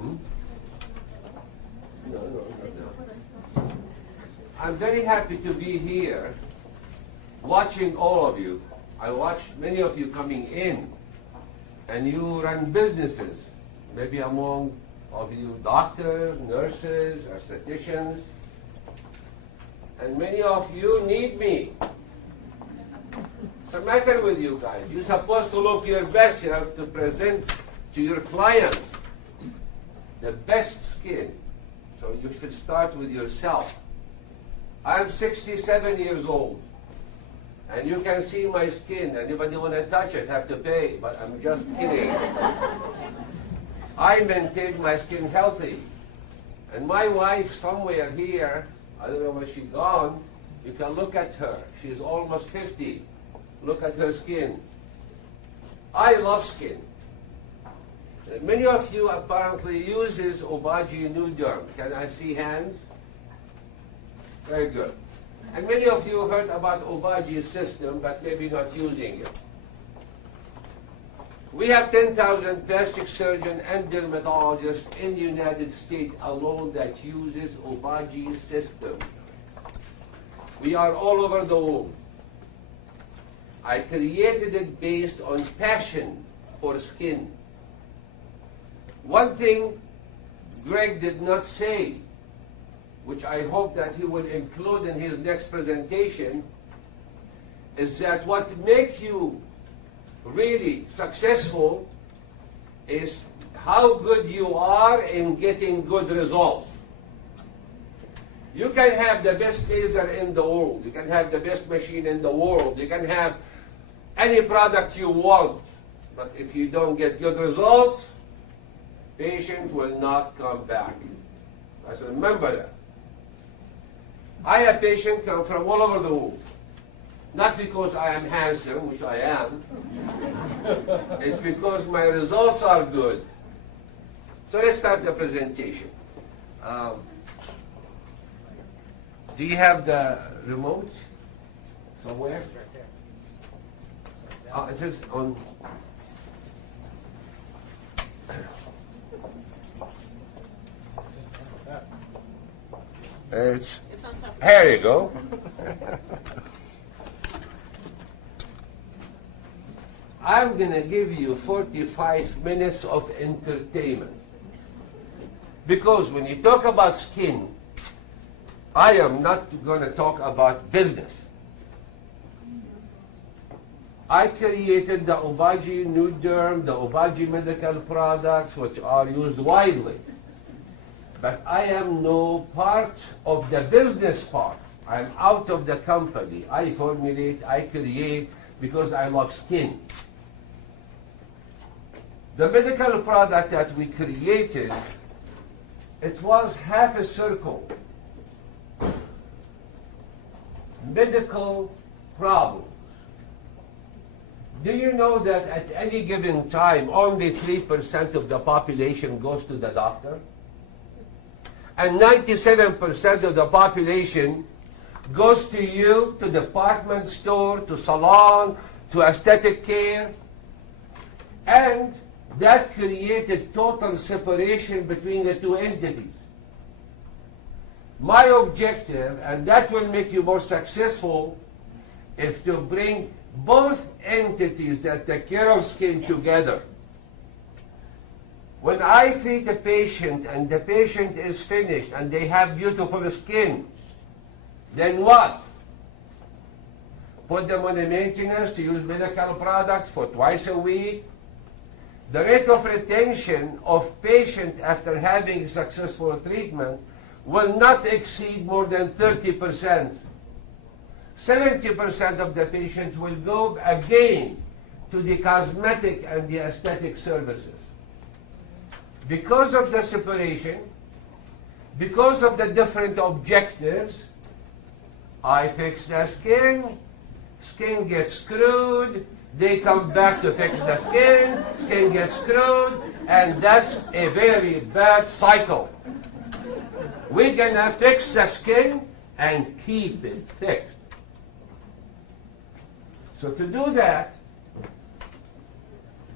Hmm? No. I'm very happy to be here watching all of you. I watch many of you coming in, and you run businesses, maybe among of you doctors, nurses, estheticians, and many of you need me. What's the matter with you guys? You're supposed to look your best. You have to present to your clients the best skin. So you should start with yourself. I'm 67 years old, and you can see my skin. Anybody want to touch it have to pay, but I'm just kidding. I maintain my skin healthy. And my wife somewhere here, I don't know where she's gone, you can look at her. She's almost 50. Look at her skin. I love skin. Many of you apparently uses Obagi Nuderm. Can I see hands? Very good. And many of you heard about Obagi's system, but maybe not using it. We have 10,000 plastic surgeons and dermatologists in the United States alone that uses Obagi's system. We are all over the world. I created it based on passion for skin. One thing Greg did not say, which I hope that he will include in his next presentation, is that what makes you really successful is how good you are in getting good results. You can have the best laser in the world. You can have the best machine in the world. You can have any product you want. But if you don't get good results, patient will not come back. Let's remember that. I have patients come from all over the world. Not because I am handsome, which I am. It's because my results are good. So let's start the presentation. Do you have the remote somewhere? It is on. It's on top. Here you go. I'm going to give you 45 minutes of entertainment. Because when you talk about skin, I am not going to talk about business. I created the Obagi Nuderm, the Obagi medical products, which are used widely. But I am no part of the business part. I'm out of the company. I formulate, I create, because I love skin. The medical product that we created, it was half a circle. Medical problems. Do you know that at any given time, only 3% of the population goes to the doctor? And 97% of the population goes to you, to department store, to salon, to aesthetic care. And that created total separation between the two entities. My objective, and that will make you more successful, is to bring both entities that take care of skin together. When I treat a patient and the patient is finished and they have beautiful skin, then what? Put them on a maintenance to use medical products for twice a week. The rate of retention of patient after having successful treatment will not exceed more than 30%. 70% of the patients will go again to the cosmetic and the aesthetic services. Because of the separation, because of the different objectives, I fix the skin, skin gets screwed, they come back to fix the skin, skin gets screwed, and that's a very bad cycle. We're gonna fix the skin and keep it fixed. So to do that,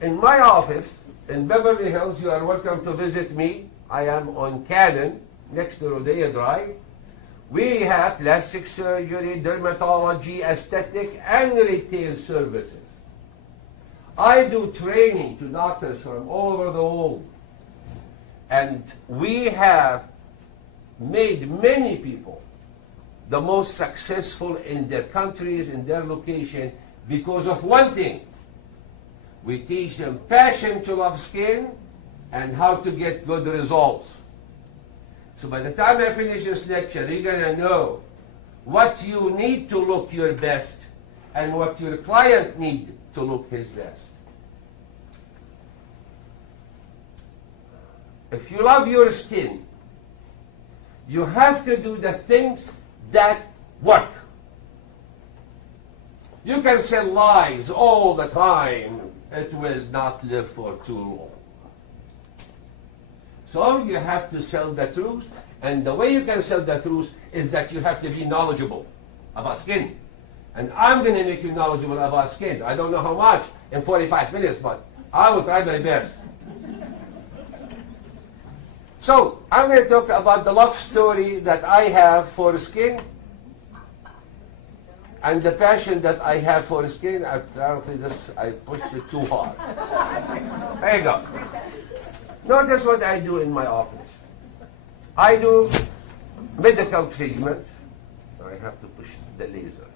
in my office, in Beverly Hills, you are welcome to visit me. I am on Cannon, next to Rodeo Drive. We have plastic surgery, dermatology, aesthetic, and retail services. I do training to doctors from all over the world. And we have made many people the most successful in their countries, in their location, because of one thing. We teach them passion to love skin and how to get good results. So by the time I finish this lecture, you're going to know what you need to look your best and what your client needs to look his best. If you love your skin, you have to do the things that work. You can sell lies all the time. It will not live for too long. So you have to sell the truth, and the way you can sell the truth is that you have to be knowledgeable about skin. And I'm going to make you knowledgeable about skin. I don't know how much in 45 minutes, but I will try my best. So I'm going to talk about the love story that I have for skin and the passion that I have for skin. Apparently I pushed it too hard. There you go. Notice what I do in my office. I do medical treatment. I have to push the laser.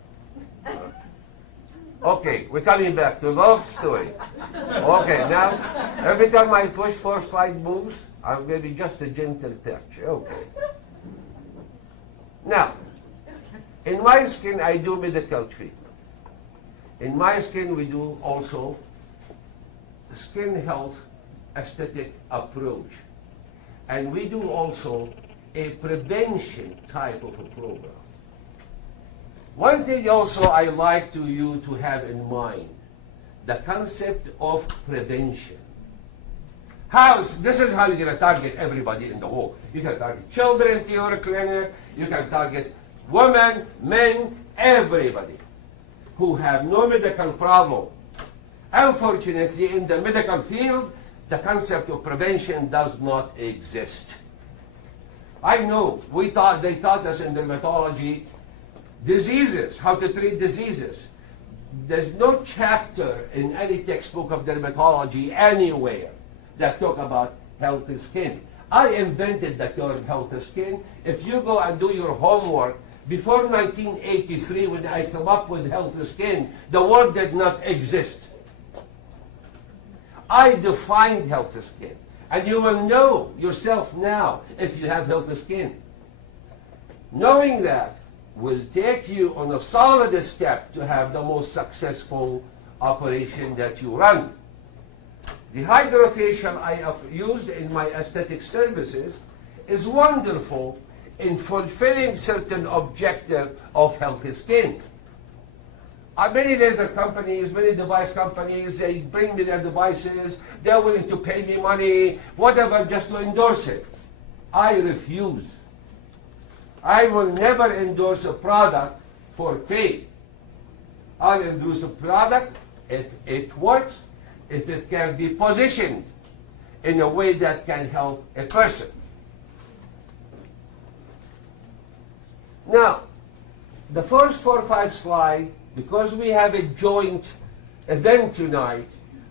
Okay, we're coming back to love story. Okay, now every time I push 4 slide moves, I'm maybe just a gentle touch. Okay. Now, in my skin, I do medical treatment. In my skin, we do also skin health aesthetic approach. And we do also a prevention type of a program. One thing also I like you to have in mind, the concept of prevention. This is how you're going to target everybody in the world. You can target children to your clinic, you can target women, men, everybody who have no medical problem. Unfortunately, in the medical field, the concept of prevention does not exist. I know, they taught us in dermatology diseases, how to treat diseases. There's no chapter in any textbook of dermatology anywhere that talk about healthy skin. I invented the term healthy skin. If you go and do your homework, before 1983, when I come up with healthy skin, the word did not exist. I defined healthy skin. And you will know yourself now if you have healthy skin. Knowing that will take you on a solid step to have the most successful operation that you run. The HydraFacial I have used in my aesthetic services is wonderful in fulfilling certain objective of healthy skin. Many laser companies, many device companies, they bring me their devices, they're willing to pay me money, whatever, just to endorse it. I refuse. I will never endorse a product for pay. I'll endorse a product if it works, if it can be positioned in a way that can help a person. Now, the first 4 or 5 slides, because we have a joint event tonight,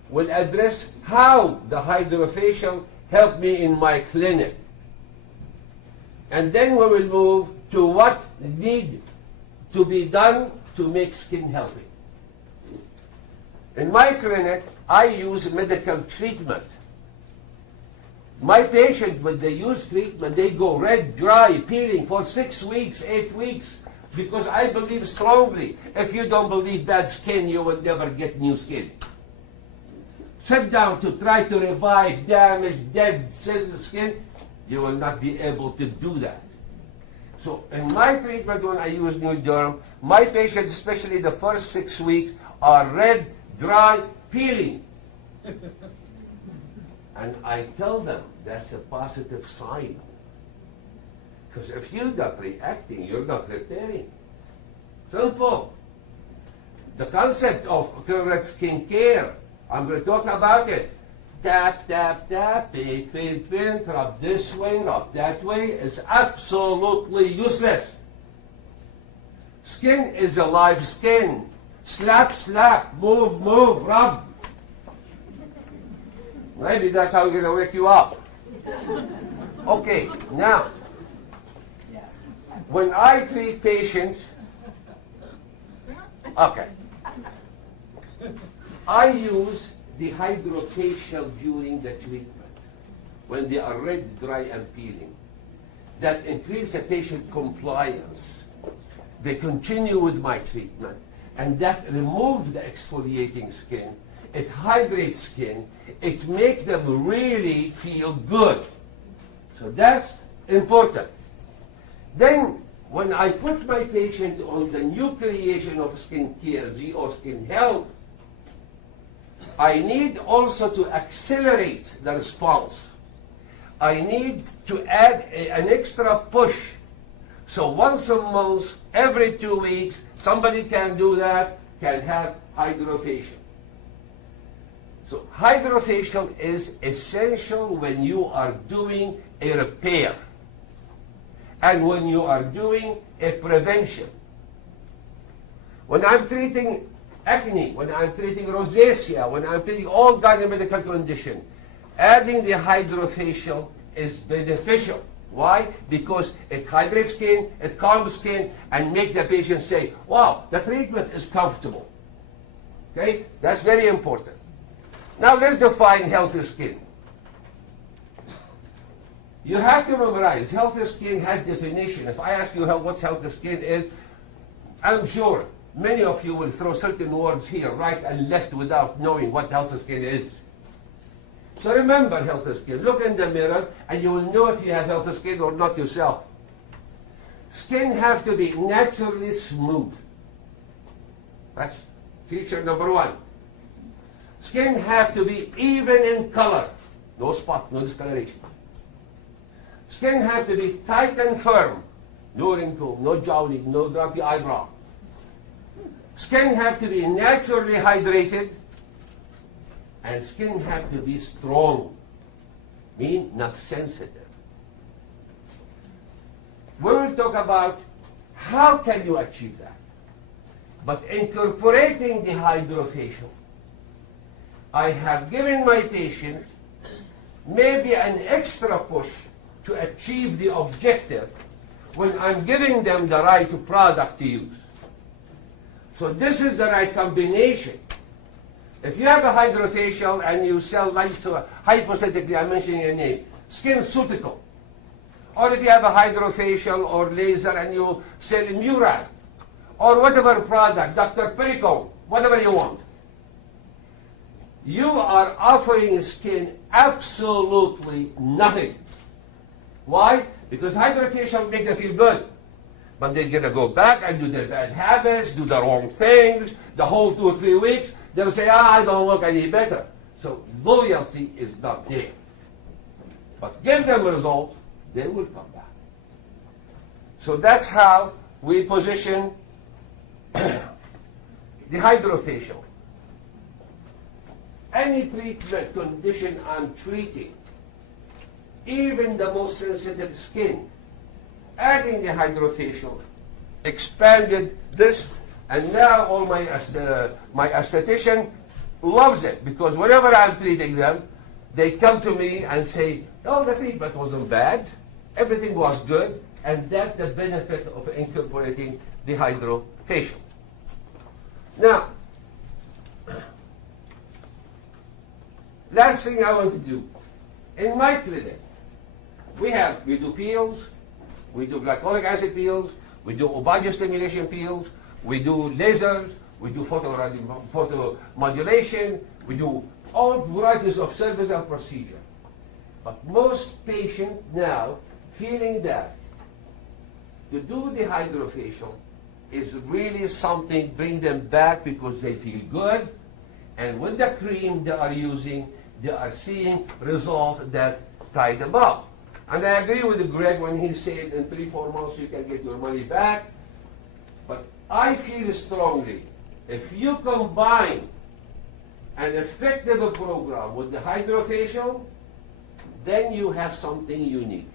will address how the HydraFacial helped me in my clinic. And then we will move to what needs to be done to make skin healthy. In my clinic, I use medical treatment. My patients, when they use treatment, they go red, dry, peeling for 6 weeks, 8 weeks, because I believe strongly, if you don't believe bad skin, you will never get new skin. Sit down to try to revive damaged, dead skin, you will not be able to do that. So in my treatment, when I use New Derm, my patients, especially the first 6 weeks, are red, dry, peeling. And I tell them that's a positive sign. Because if you're not reacting, you're not repairing. Simple. The concept of correct skin care, I'm going to talk about it. tap, tap, tap, pin, pin, pin, rub this way, rub that way, is absolutely useless. Skin is a live skin. Slap, slap, move, move, rub. Maybe that's how we're going to wake you up. Okay, now, when I treat patients, okay, I use the HydraFacial during the treatment when they are red, dry, and peeling. That increase the patient compliance. They continue with my treatment, and that removes the exfoliating skin. It hydrates skin. It makes them really feel good. So that's important. Then, when I put my patient on the new creation of skincare, ZO Skin Health, I need also to accelerate the response. I need to add an extra push. So once a month, every 2 weeks, somebody can do that, can have HydraFacial. So HydraFacial is essential when you are doing a repair and when you are doing a prevention. When I'm treating acne, when I'm treating rosacea, when I'm treating all gynecological conditions, adding the HydraFacial is beneficial. Why? Because it hydrates skin, it calms skin, and makes the patient say, wow, the treatment is comfortable. Okay? That's very important. Now let's define healthy skin. You have to memorize. Healthy skin has definition. If I ask you what healthy skin is, I'm sure many of you will throw certain words here, right and left, without knowing what healthy skin is. So remember healthy skin. Look in the mirror and you will know if you have healthy skin or not yourself. Skin has to be naturally smooth. That's feature number one. Skin has to be even in color. No spot, no discoloration. Skin has to be tight and firm. No wrinkle, no jowling, no droppy eyebrow. Skin has to be naturally hydrated. And skin has to be strong. Mean not sensitive. We will talk about how can you achieve that. But incorporating the HydraFacial, I have given my patient maybe an extra push to achieve the objective when I'm giving them the right product to use. So this is the right combination. If you have a HydraFacial and you sell, hypothetically, I'm mentioning a name, SkinCeutical. Or if you have a HydraFacial or laser and you sell Murad, or whatever product, Dr. Pericone, whatever you want. You are offering skin absolutely nothing. Why? Because HydraFacial makes them feel good. But they're going to go back and do their bad habits, do the wrong things, the whole 2 or 3 weeks. They'll say, I don't look any better. So loyalty is not there. But give them results, they will come back. So that's how we position the HydraFacial. Any treatment condition I'm treating, even the most sensitive skin, adding the HydraFacial expanded this, and now all my esthetician loves it, because whenever I'm treating them, they come to me and say, oh, the treatment wasn't bad, everything was good, and that's the benefit of incorporating the HydraFacial. Now, last thing I want to do, in my clinic, we do peels, we do glycolic acid peels, we do Obagi stimulation peels, we do lasers, we do photomodulation, we do all varieties of service and procedure. But most patients now feeling that to do the HydraFacial is really something bring them back because they feel good, and with the cream they are using, they are seeing results that tie them up. And I agree with Greg when he said in 3-4 months you can get your money back. But I feel strongly, if you combine an effective program with the HydraFacial, then you have something unique.